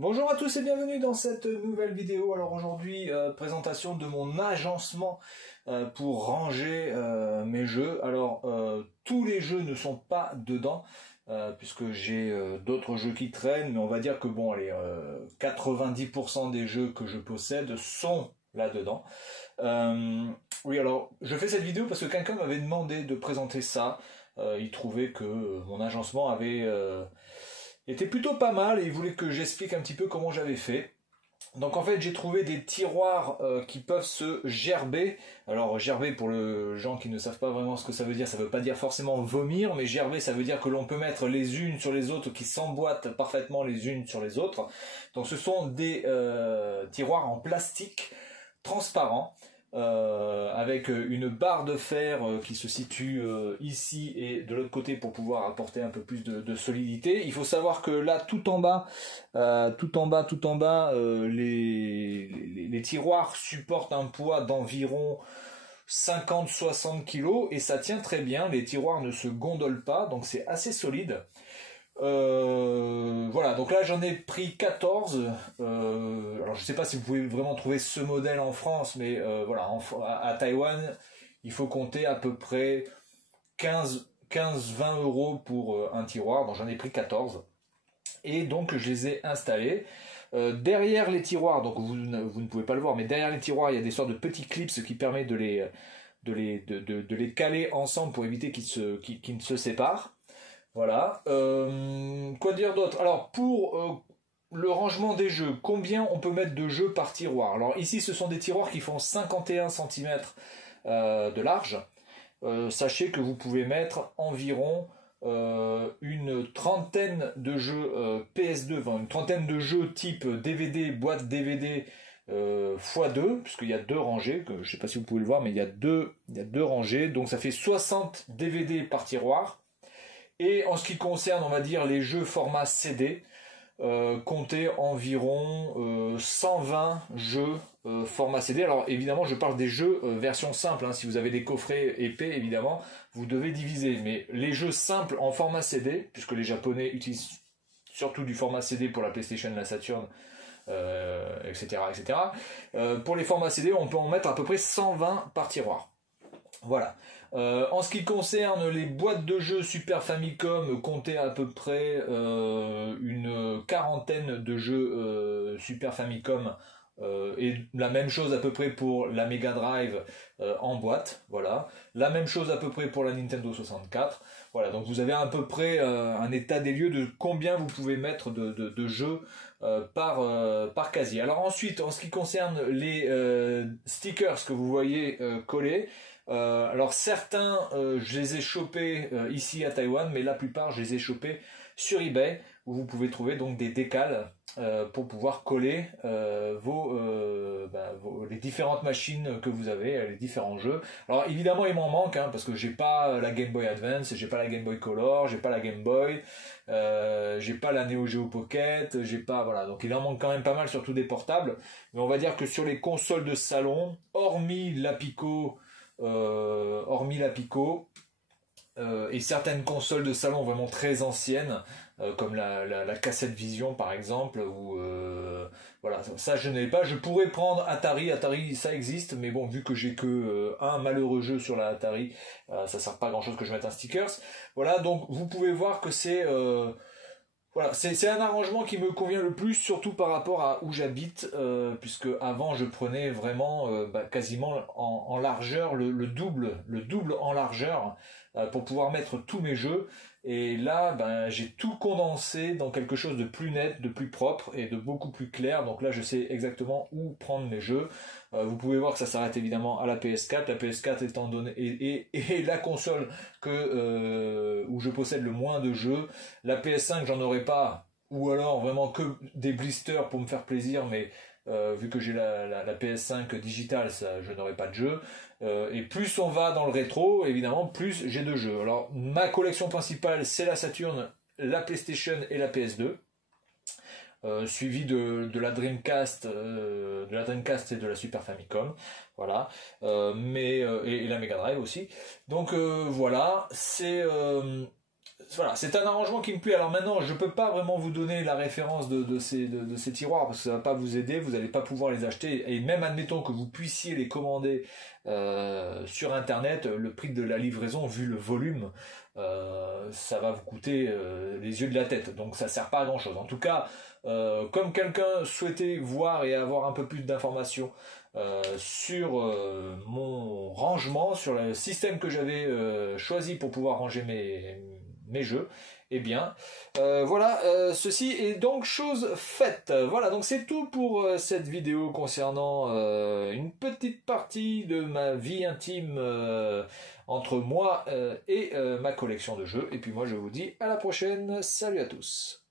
Bonjour à tous et bienvenue dans cette nouvelle vidéo. Alors aujourd'hui, présentation de mon agencement pour ranger mes jeux. Alors tous les jeux ne sont pas dedans puisque j'ai d'autres jeux qui traînent, mais on va dire que bon, allez, 90% des jeux que je possède sont là-dedans. Oui, alors je fais cette vidéo parce que quelqu'un m'avait demandé de présenter ça. Il trouvait que mon agencement avait était plutôt pas mal et il voulait que j'explique un petit peu comment j'avais fait. Donc en fait j'ai trouvé des tiroirs qui peuvent se gerber. Alors gerber, pour les gens qui ne savent pas vraiment ce que ça veut pas dire forcément vomir, mais gerber ça veut dire que l'on peut mettre les unes sur les autres, qui s'emboîtent parfaitement les unes sur les autres. Donc ce sont des tiroirs en plastique transparent, avec une barre de fer qui se situe ici et de l'autre côté pour pouvoir apporter un peu plus de solidité. Il faut savoir que là tout en bas, les tiroirs supportent un poids d'environ 50-60 kg et ça tient très bien. Les tiroirs ne se gondolent pas, donc c'est assez solide. Voilà, donc là j'en ai pris 14. Alors je sais pas si vous pouvez vraiment trouver ce modèle en France, mais voilà, à Taïwan il faut compter à peu près 15-20 € pour un tiroir. Donc j'en ai pris 14 et donc je les ai installés. Derrière les tiroirs, donc vous ne pouvez pas le voir, mais derrière les tiroirs il y a des sortes de petits clips qui permettent de les caler ensemble pour éviter qu'ils ne se séparent. Voilà. Quoi dire d'autre? Alors pour le rangement des jeux, combien on peut mettre de jeux par tiroir? Alors ici ce sont des tiroirs qui font 51 cm de large. Sachez que vous pouvez mettre environ une trentaine de jeux PS2, enfin une trentaine de jeux type DVD, boîte DVD x2, puisqu'il y a deux rangées, que je ne sais pas si vous pouvez le voir, mais il y a deux rangées, donc ça fait 60 DVD par tiroir. Et en ce qui concerne, on va dire, les jeux format CD, comptez environ 120 jeux format CD. Alors évidemment, je parle des jeux version simple, hein. Si vous avez des coffrets épais, évidemment, vous devez diviser. Mais les jeux simples en format CD, puisque les Japonais utilisent surtout du format CD pour la PlayStation, la Saturn, etc., etc. Pour les formats CD, on peut en mettre à peu près 120 par tiroir. Voilà. En ce qui concerne les boîtes de jeux Super Famicom, comptez à peu près une quarantaine de jeux Super Famicom, et la même chose à peu près pour la Mega Drive en boîte. Voilà. La même chose à peu près pour la Nintendo 64. Voilà, donc vous avez à peu près un état des lieux de combien vous pouvez mettre de jeux par casier. Alors ensuite, en ce qui concerne les stickers que vous voyez collés, alors certains je les ai chopés ici à Taïwan, mais la plupart je les ai chopés sur eBay, où vous pouvez trouver donc des décals pour pouvoir coller les différentes machines que vous avez, les différents jeux. Alors évidemment il m'en manque, hein, parce que j'ai pas la Game Boy Advance, j'ai pas la Game Boy Color, j'ai pas la Game Boy, j'ai pas la Neo Geo Pocket, j'ai pas, voilà, donc il en manque quand même pas mal, surtout des portables. Mais on va dire que sur les consoles de salon, hormis la Pico et certaines consoles de salon vraiment très anciennes, comme la cassette Vision par exemple, ou voilà, ça je n'ai pas. Je pourrais prendre Atari, ça existe, mais bon, vu que j'ai que un malheureux jeu sur la Atari, ça sert pas à grand chose que je mette un stickers. Voilà, donc vous pouvez voir que c'est voilà, c'est un arrangement qui me convient le plus, surtout par rapport à où j'habite, puisque avant je prenais vraiment quasiment en largeur le double en largeur pour pouvoir mettre tous mes jeux. Et là, j'ai tout condensé dans quelque chose de plus net, de plus propre et de beaucoup plus clair. Donc là, je sais exactement où prendre mes jeux. Vous pouvez voir que ça s'arrête évidemment à la PS4. La PS4 étant donné et la console où je possède le moins de jeux. La PS5, j'en aurais pas, ou alors vraiment que des blisters pour me faire plaisir, mais vu que j'ai la PS5 digitale, ça, je n'aurai pas de jeux. Et plus on va dans le rétro, évidemment, plus j'ai de jeux. Alors ma collection principale, c'est la Saturn, la PlayStation et la PS2. Suivi de la Dreamcast, et de la Super Famicom, voilà, et la Mega Drive aussi. Donc voilà, c'est voilà, c'est un arrangement qui me plaît. Alors maintenant, je peux pas vraiment vous donner la référence de ces tiroirs parce que ça va pas vous aider, vous n'allez pas pouvoir les acheter. Et même admettons que vous puissiez les commander sur internet, le prix de la livraison, vu le volume, ça va vous coûter les yeux de la tête. Donc ça sert pas à grand chose. En tout cas, comme quelqu'un souhaitait voir et avoir un peu plus d'informations sur mon rangement, sur le système que j'avais choisi pour pouvoir ranger mes jeux, eh bien voilà, ceci est donc chose faite. Voilà, donc c'est tout pour cette vidéo concernant une petite partie de ma vie intime entre moi et ma collection de jeux. Et puis moi je vous dis à la prochaine, salut à tous.